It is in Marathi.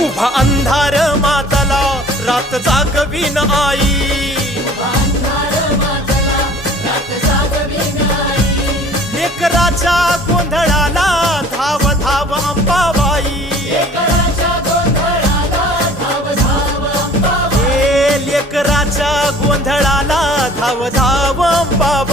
उभा अंधार मातला रात जागवीन आई, लेकराच्या गोंधळाला धाव धाव अंबाबाई, लेकराच्या गोंधळाला धाव धाव अंबाबाई.